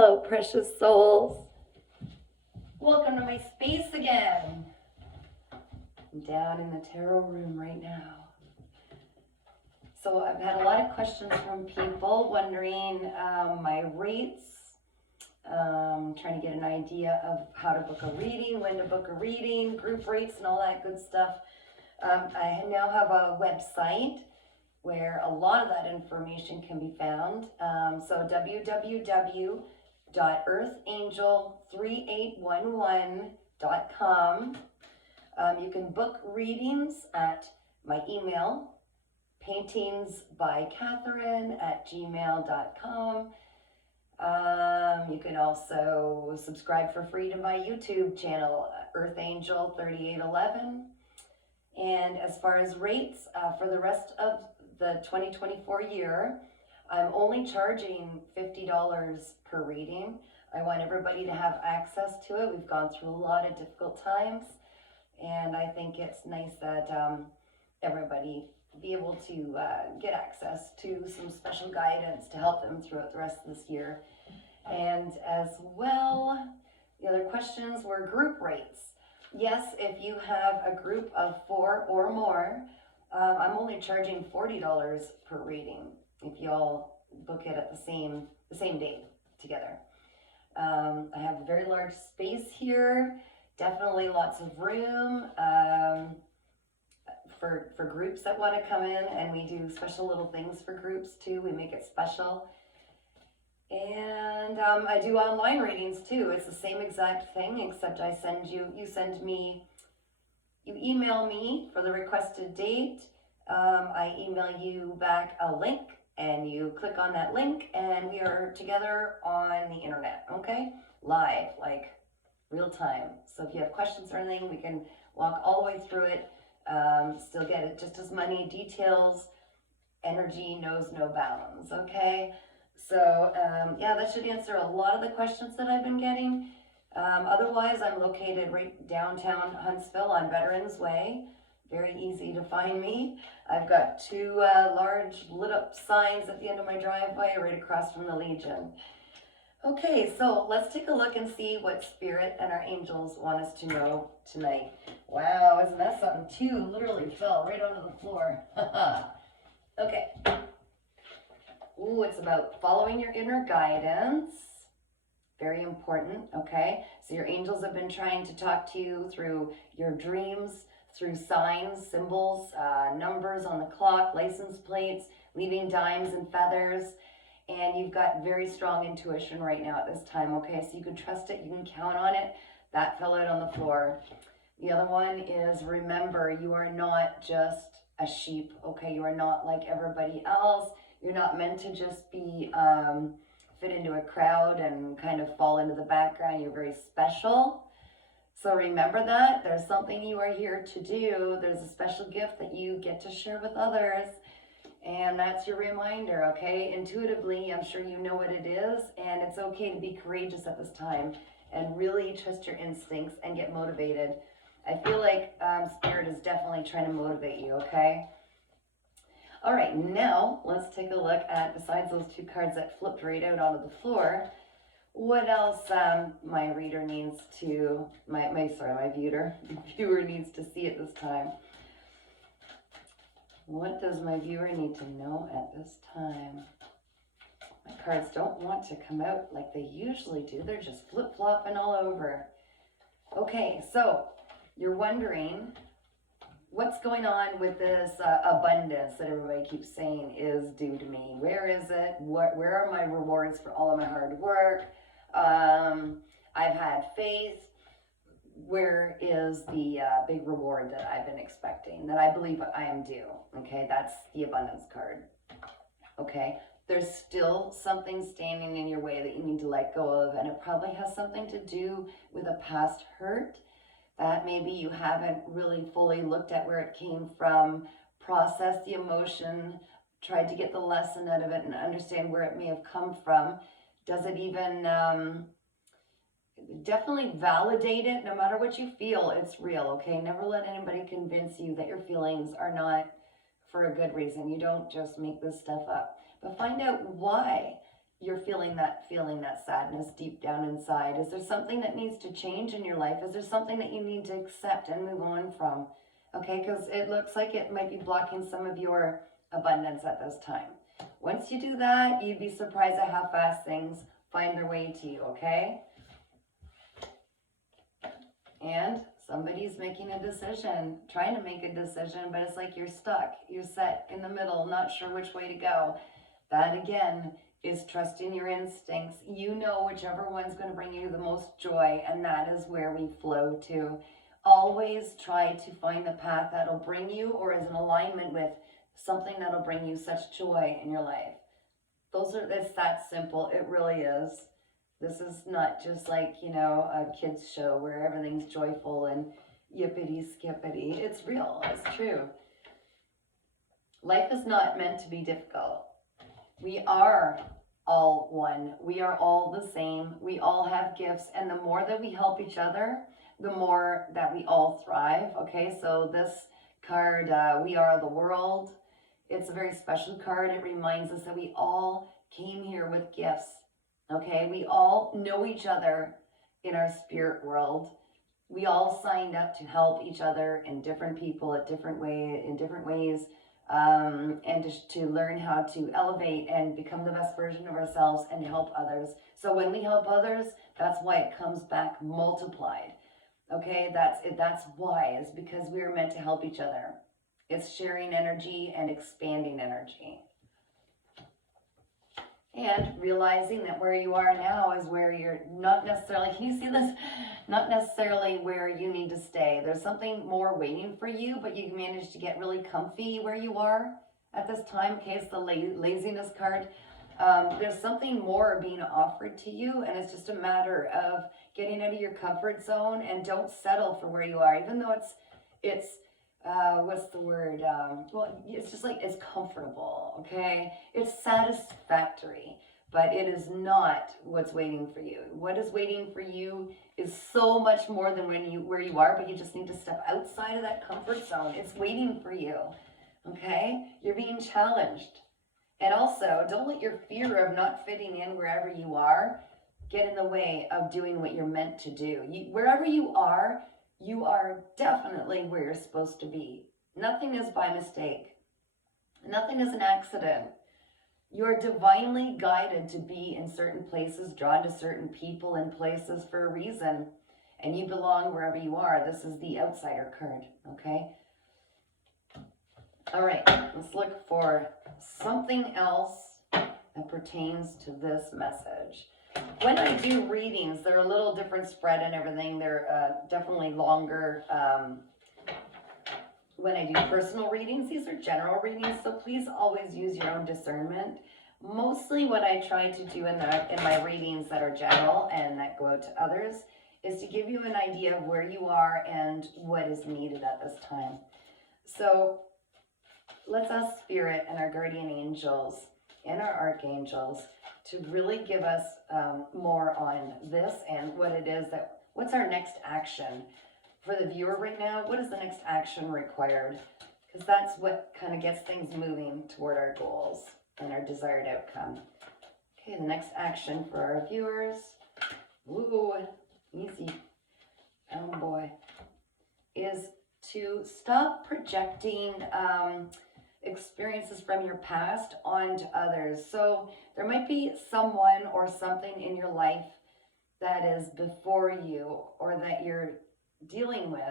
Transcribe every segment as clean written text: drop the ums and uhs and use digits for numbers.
Hello, precious souls. Welcome to my space again. I'm down in the tarot room right now. So I've had a lot of questions from people wondering my rates, trying to get an idea of how to book a reading, when to book a reading, group rates and all that good stuff. I now have a website where a lot of that information can be found. So www.earthangel3811.com. You can book readings at my email, paintingsbycatherine@gmail.com. You can also subscribe for free to my YouTube channel, earthangel3811. And as far as rates, for the rest of the 2024 year, I'm only charging $50 per reading. I want everybody to have access to it. We've gone through a lot of difficult times, and I think it's nice that everybody be able to get access to some special guidance to help them throughout the rest of this year. And as well, the other questions were group rates. Yes, if you have a group of 4 or more, I'm only charging $40 per reading if y'all book it at the same day together. I have a very large space here, definitely lots of room for groups that want to come in, and we do special little things for groups too. We make it special. And I do online readings too. It's the same exact thing, except you email me for the requested date. I email you back a link, and you click on that link, and we are together on the internet, okay? Live, like real time. So if you have questions or anything, we can walk all the way through it. Still get it just as many details. Energy knows no bounds, okay? So yeah, that should answer a lot of the questions that I've been getting. Otherwise, I'm located right downtown Huntsville on Veterans Way. Very easy to find me. I've got 2 large lit up signs at the end of my driveway right across from the Legion. Okay, so let's take a look and see what Spirit and our angels want us to know tonight. Wow, isn't that something? 2 literally fell right onto the floor. Okay. Ooh, it's about following your inner guidance. Very important, okay? So your angels have been trying to talk to you through your dreams, through signs, symbols, numbers on the clock, license plates, leaving dimes and feathers. And you've got very strong intuition right now at this time, okay? So you can trust it, you can count on it. That fell out on the floor. The other one is, remember, you are not just a sheep, okay? You are not like everybody else. You're not meant to just be fit into a crowd and kind of fall into the background. You're very special. So remember that. There's something you are here to do. There's a special gift that you get to share with others. And that's your reminder, okay? Intuitively, I'm sure you know what it is. And it's okay to be courageous at this time and really trust your instincts and get motivated. I feel like Spirit is definitely trying to motivate you, okay? All right, now let's take a look at, besides those 2 cards that flipped right out onto the floor, what else my reader needs to, my viewer needs to see at this time. What does my viewer need to know at this time? My cards don't want to come out like they usually do. They're just flip-flopping all over. Okay, so you're wondering, what's going on with this abundance that everybody keeps saying is due to me? Where is it? Where are my rewards for all of my hard work? I've had faith. Where is the big reward that I've been expecting, that I believe I am due? Okay, that's the abundance card. Okay, there's still something standing in your way that you need to let go of, and it probably has something to do with a past hurt that maybe you haven't really fully looked at where it came from, processed the emotion, tried to get the lesson out of it and understand where it may have come from. Does it even definitely validate it? No matter what you feel, it's real, okay? Never let anybody convince you that your feelings are not for a good reason. You don't just make this stuff up. But find out why you're feeling that sadness deep down inside. Is there something that needs to change in your life? Is there something that you need to accept and move on from? Okay, because it looks like it might be blocking some of your abundance at this time. Once you do that, you'd be surprised at how fast things find their way to you, okay? And somebody's making a decision, trying to make a decision, but it's like you're stuck. You're set in the middle, not sure which way to go. That again is trusting your instincts. You know whichever one's going to bring you the most joy, and that is where we flow to. Always try to find the path that'll bring you, or is in alignment with something that'll bring you such joy in your life. It's that simple. It really is. This is not just like, a kid's show where everything's joyful and yippity skippity. It's real. It's true. Life is not meant to be difficult. We are all one. We are all the same. We all have gifts. And the more that we help each other, the more that we all thrive. Okay, so this card, We Are the World. It's a very special card. It reminds us that we all came here with gifts. Okay, we all know each other in our spirit world. We all signed up to help each other in different people in different ways, and to learn how to elevate and become the best version of ourselves and help others. So when we help others, that's why it comes back multiplied. Okay, that's why, is because we are meant to help each other. It's sharing energy and expanding energy. And realizing that where you are now is where you're not necessarily, can you see this? Not necessarily where you need to stay. There's something more waiting for you, but you managed to get really comfy where you are at this time. Okay, it's the laziness card. There's something more being offered to you, and it's just a matter of getting out of your comfort zone, and don't settle for where you are, even though it's what's the word? Well, it's just like, it's comfortable, okay? It's satisfactory, but it is not what's waiting for you. What is waiting for you is so much more than where you are, but you just need to step outside of that comfort zone. It's waiting for you, okay? You're being challenged. And also, don't let your fear of not fitting in wherever you are get in the way of doing what you're meant to do. Wherever you are definitely where you're supposed to be. Nothing is by mistake. Nothing is an accident. You're divinely guided to be in certain places, drawn to certain people and places for a reason. And you belong wherever you are. This is the outsider card, okay? All right, let's look for something else that pertains to this message. When I do readings, they're a little different spread and everything. They're definitely longer. When I do personal readings, these are general readings, so please always use your own discernment. Mostly what I try to do in my readings that are general and that go out to others is to give you an idea of where you are and what is needed at this time. So let's ask Spirit and our guardian angels and our archangels to really give us more on this and what it is what's our next action for the viewer right now. What is the next action required? Because that's what kind of gets things moving toward our goals and our desired outcome. Okay, the next action for our viewers. Ooh, easy. Oh boy. Is to stop projecting experiences from your past onto others. So there might be someone or something in your life that is before you or that you're dealing with,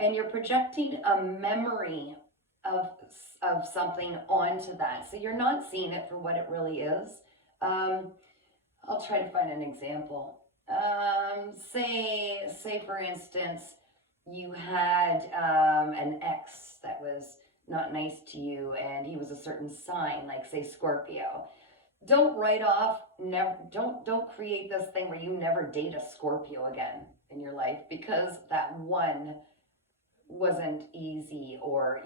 and you're projecting a memory of something onto that. So you're not seeing it for what it really is. I'll try to find an example. Say for instance, you had an ex that was not nice to you, and he was a certain sign, like say Scorpio. Don't write off, don't create this thing where you never date a Scorpio again in your life, because that one wasn't easy, or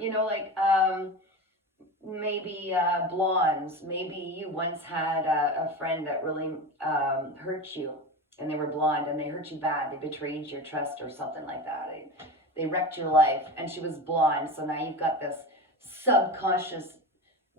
maybe blondes. Maybe you once had a friend that really hurt you, and they were blonde and they hurt you bad. They betrayed your trust or something like that. They wrecked your life, and she was blonde. So now you've got this subconscious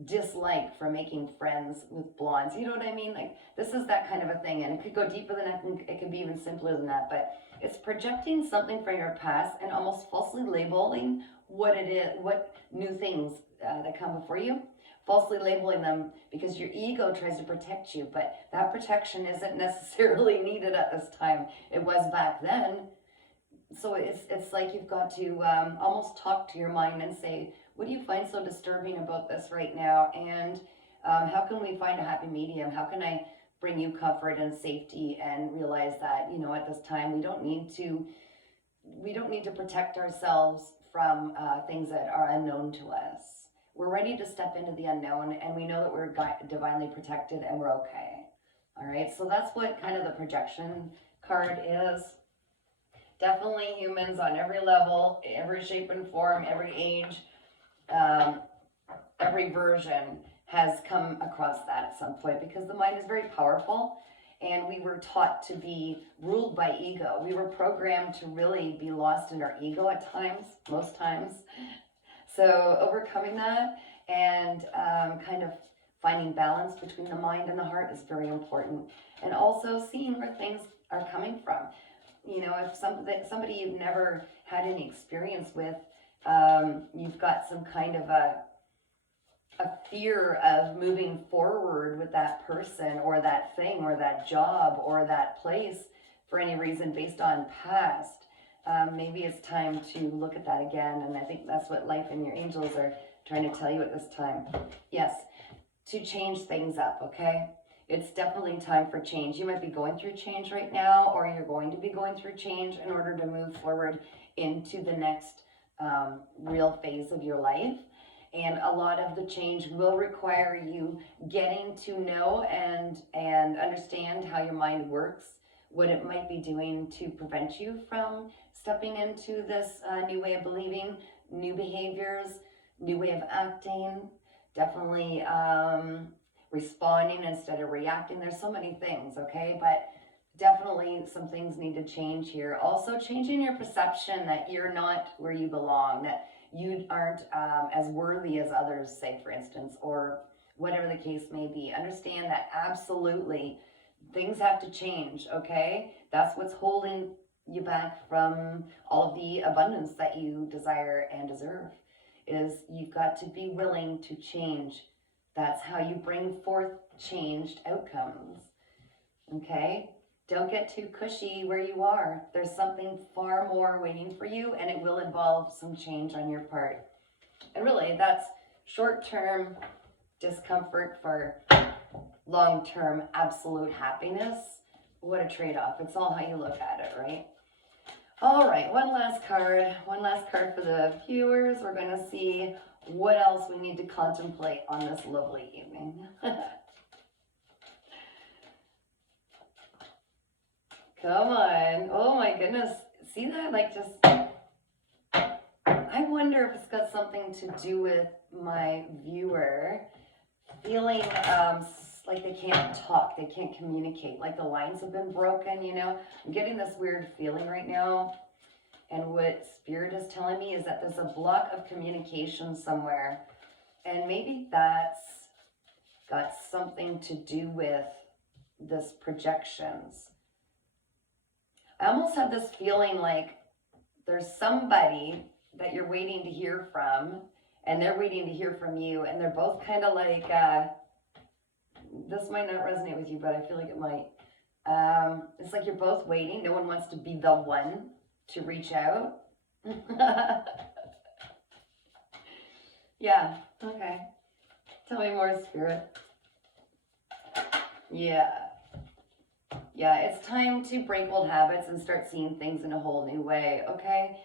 dislike for making friends with blondes. You know what I mean? Like, this is that kind of a thing, and it could go deeper than that, and it could be even simpler than that, but it's projecting something from your past and almost falsely labeling what it is, what new things that come before you, falsely labeling them because your ego tries to protect you, but that protection isn't necessarily needed at this time. It was back then. So it's like you've got to almost talk to your mind and say, what do you find so disturbing about this right now? And how can we find a happy medium? How can I bring you comfort and safety and realize that, you know, at this time we don't need to protect ourselves from things that are unknown to us. We're ready to step into the unknown, and we know that we're divinely protected and we're okay. All right, so that's what kind of the projection card is. Definitely humans on every level, every shape and form, every age, every version has come across that at some point, because the mind is very powerful, and we were taught to be ruled by ego. We were programmed to really be lost in our ego at times, most times. So overcoming that and kind of finding balance between the mind and the heart is very important. And also seeing where things are coming from. You know, if somebody you've never had any experience with, you've got some kind of a fear of moving forward with that person or that thing or that job or that place for any reason based on past, maybe it's time to look at that again. And I think that's what life and your angels are trying to tell you at this time. Yes, to change things up, okay? It's definitely time for change. You might be going through change right now, or you're going to be going through change in order to move forward into the next real phase of your life. And a lot of the change will require you getting to know and understand how your mind works, what it might be doing to prevent you from stepping into this new way of believing, new behaviors, new way of acting, definitely responding instead of reacting. There's so many things, okay? But definitely some things need to change here. Also changing your perception that you're not where you belong, that you aren't as worthy as others, say, for instance, or whatever the case may be. Understand that absolutely things have to change, okay? That's what's holding you back from all of the abundance that you desire and deserve, is you've got to be willing to change. That's how you bring forth changed outcomes, okay? Don't get too cushy where you are. There's something far more waiting for you, and it will involve some change on your part. And really, that's short-term discomfort for long-term absolute happiness. What a trade-off. It's all how you look at it, right? All right, one last card for the viewers. We're going to see what else we need to contemplate on this lovely evening. Come on. Oh my goodness. See that? Like, just, I wonder if it's got something to do with my viewer feeling like they can't talk, they can't communicate, like the lines have been broken, you know? I'm getting this weird feeling right now. And what Spirit is telling me is that there's a block of communication somewhere. And maybe that's got something to do with this projections. I almost have this feeling like there's somebody that you're waiting to hear from, and they're waiting to hear from you, and they're both kind of like, this might not resonate with you, but I feel like it might. It's like you're both waiting. No one wants to be the one to reach out. Yeah, okay. Tell me more, Spirit. Yeah, it's time to break old habits and start seeing things in a whole new way, okay?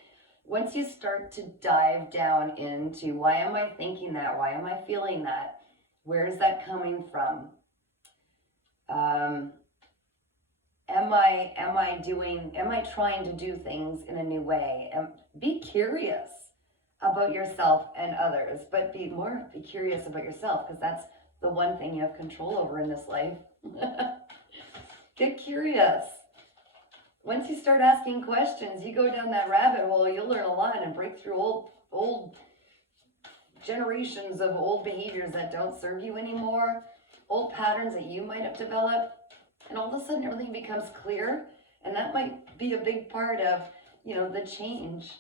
Once you start to dive down into, why am I thinking that? Why am I feeling that? Where is that coming from? Am I trying to do things in a new way? Be curious about yourself and others, but be curious about yourself, because that's the one thing you have control over in this life. Get curious. Once you start asking questions, you go down that rabbit hole, you'll learn a lot and break through old generations of old behaviors that don't serve you anymore, old patterns that you might have developed, and all of a sudden everything becomes clear. And that might be a big part of, the change.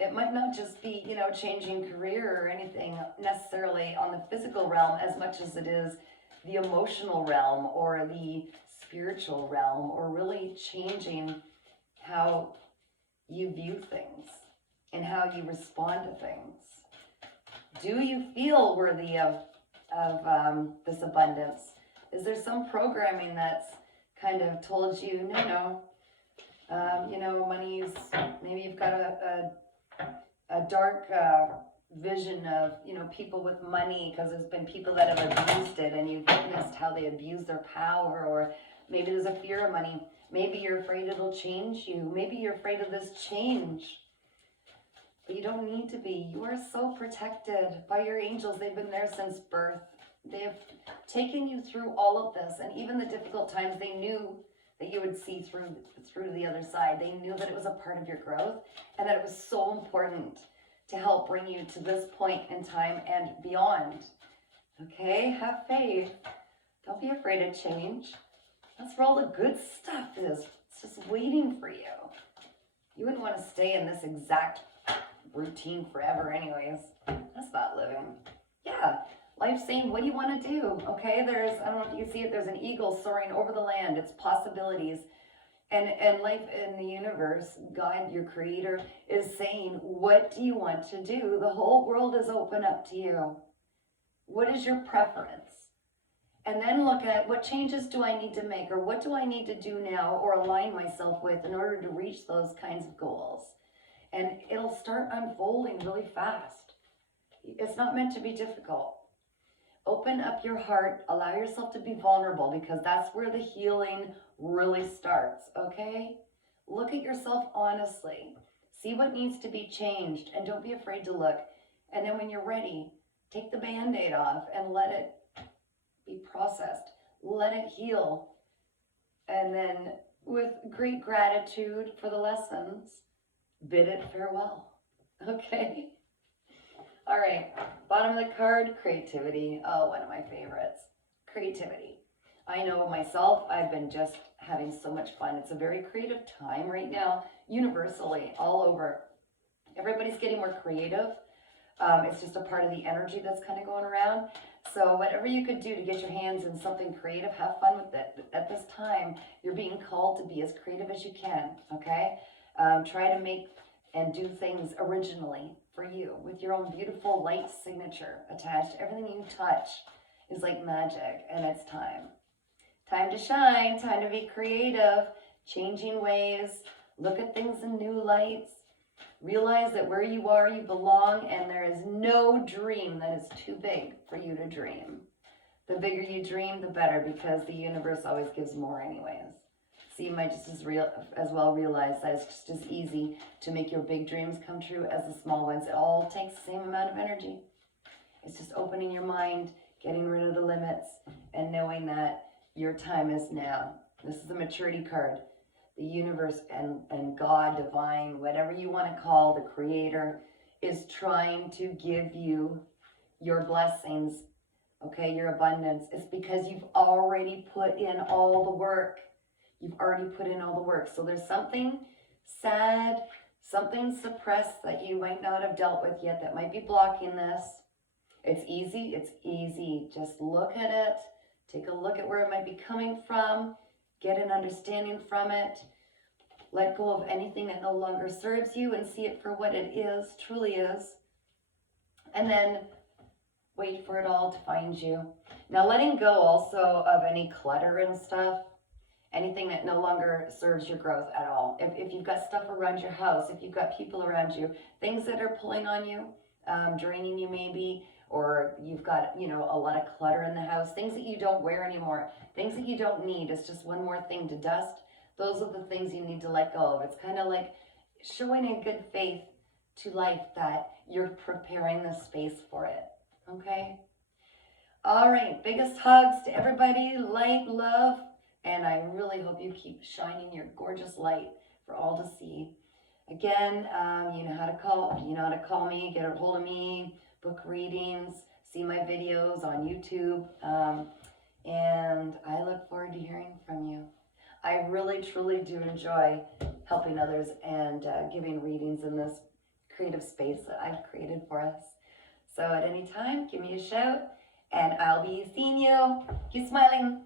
It might not just be, changing career or anything necessarily on the physical realm as much as it is the emotional realm or the spiritual realm, or really changing how you view things and how you respond to things. Do you feel worthy of this abundance? Is there some programming that's kind of told you, no, money's, maybe you've got a dark vision of, people with money, because there's been people that have abused it and you've witnessed how they abuse their power, or maybe there's a fear of money. Maybe you're afraid it'll change you. Maybe you're afraid of this change. But you don't need to be. You are so protected by your angels. They've been there since birth. They have taken you through all of this, and even the difficult times, they knew that you would see through to the other side. They knew that it was a part of your growth, and that it was so important to help bring you to this point in time and beyond. Okay, have faith. Don't be afraid of change. That's where all the good stuff is. It's just waiting for you. You wouldn't want to stay in this exact routine forever anyways. That's not living. Yeah, life's saying, what do you want to do? Okay, I don't know if you can see it, there's an eagle soaring over the land. It's possibilities. And life in the universe, God, your creator, is saying, what do you want to do? The whole world is open up to you. What is your preference? And then look at, what changes do I need to make, or what do I need to do now or align myself with in order to reach those kinds of goals? And it'll start unfolding really fast. It's not meant to be difficult. Open up your heart, allow yourself to be vulnerable, because that's where the healing really starts, okay? Look at yourself honestly. See what needs to be changed, and don't be afraid to look. And then when you're ready, take the Band-Aid off and let it be processed. Let it heal. And then with great gratitude for the lessons, bid it farewell, okay? All right, bottom of the card, creativity. Oh, one of my favorites, creativity. I know myself, I've been just having so much fun. It's a very creative time right now, universally, all over. Everybody's getting more creative. It's just a part of the energy that's kind of going around. So whatever you could do to get your hands in something creative, have fun with it. At this time, you're being called to be as creative as you can, okay? Try to make and do things originally for you with your own beautiful light signature attached. Everything you touch is like magic, and it's time. Time to shine, time to be creative, changing ways, look at things in new lights. Realize that where you are, you belong, and there is no dream that is too big for you to dream. The bigger you dream, the better, because the universe always gives more anyways. So you might just as well realize that it's just as easy to make your big dreams come true as the small ones. It all takes the same amount of energy. It's just opening your mind, getting rid of the limits, and knowing that your time is now. This is the maturity card. The universe and God, divine, whatever you want to call the creator, is trying to give you your blessings, okay, your abundance. It's because you've already put in all the work. You've already put in all the work. So there's something sad, something suppressed that you might not have dealt with yet that might be blocking this. It's easy. It's easy. Just look at it. Take a look at where it might be coming from. Get an understanding from it. Let go of anything that no longer serves you and see it for what it is, truly is. And then wait for it all to find you. Now, letting go also of any clutter and stuff. Anything that no longer serves your growth at all. If you've got stuff around your house, if you've got people around you, things that are pulling on you, draining you maybe, or you've got, a lot of clutter in the house, things that you don't wear anymore, things that you don't need, it's just one more thing to dust. Those are the things you need to let go of. It's kind of like showing in good faith to life that you're preparing the space for it, okay? All right, biggest hugs to everybody, light, love, and I really hope you keep shining your gorgeous light for all to see. Again, you know how to call me, get a hold of me, book readings, see my videos on YouTube, and I look forward to hearing from you. I really, truly do enjoy helping others and giving readings in this creative space that I've created for us. So at any time, give me a shout, and I'll be seeing you. Keep smiling.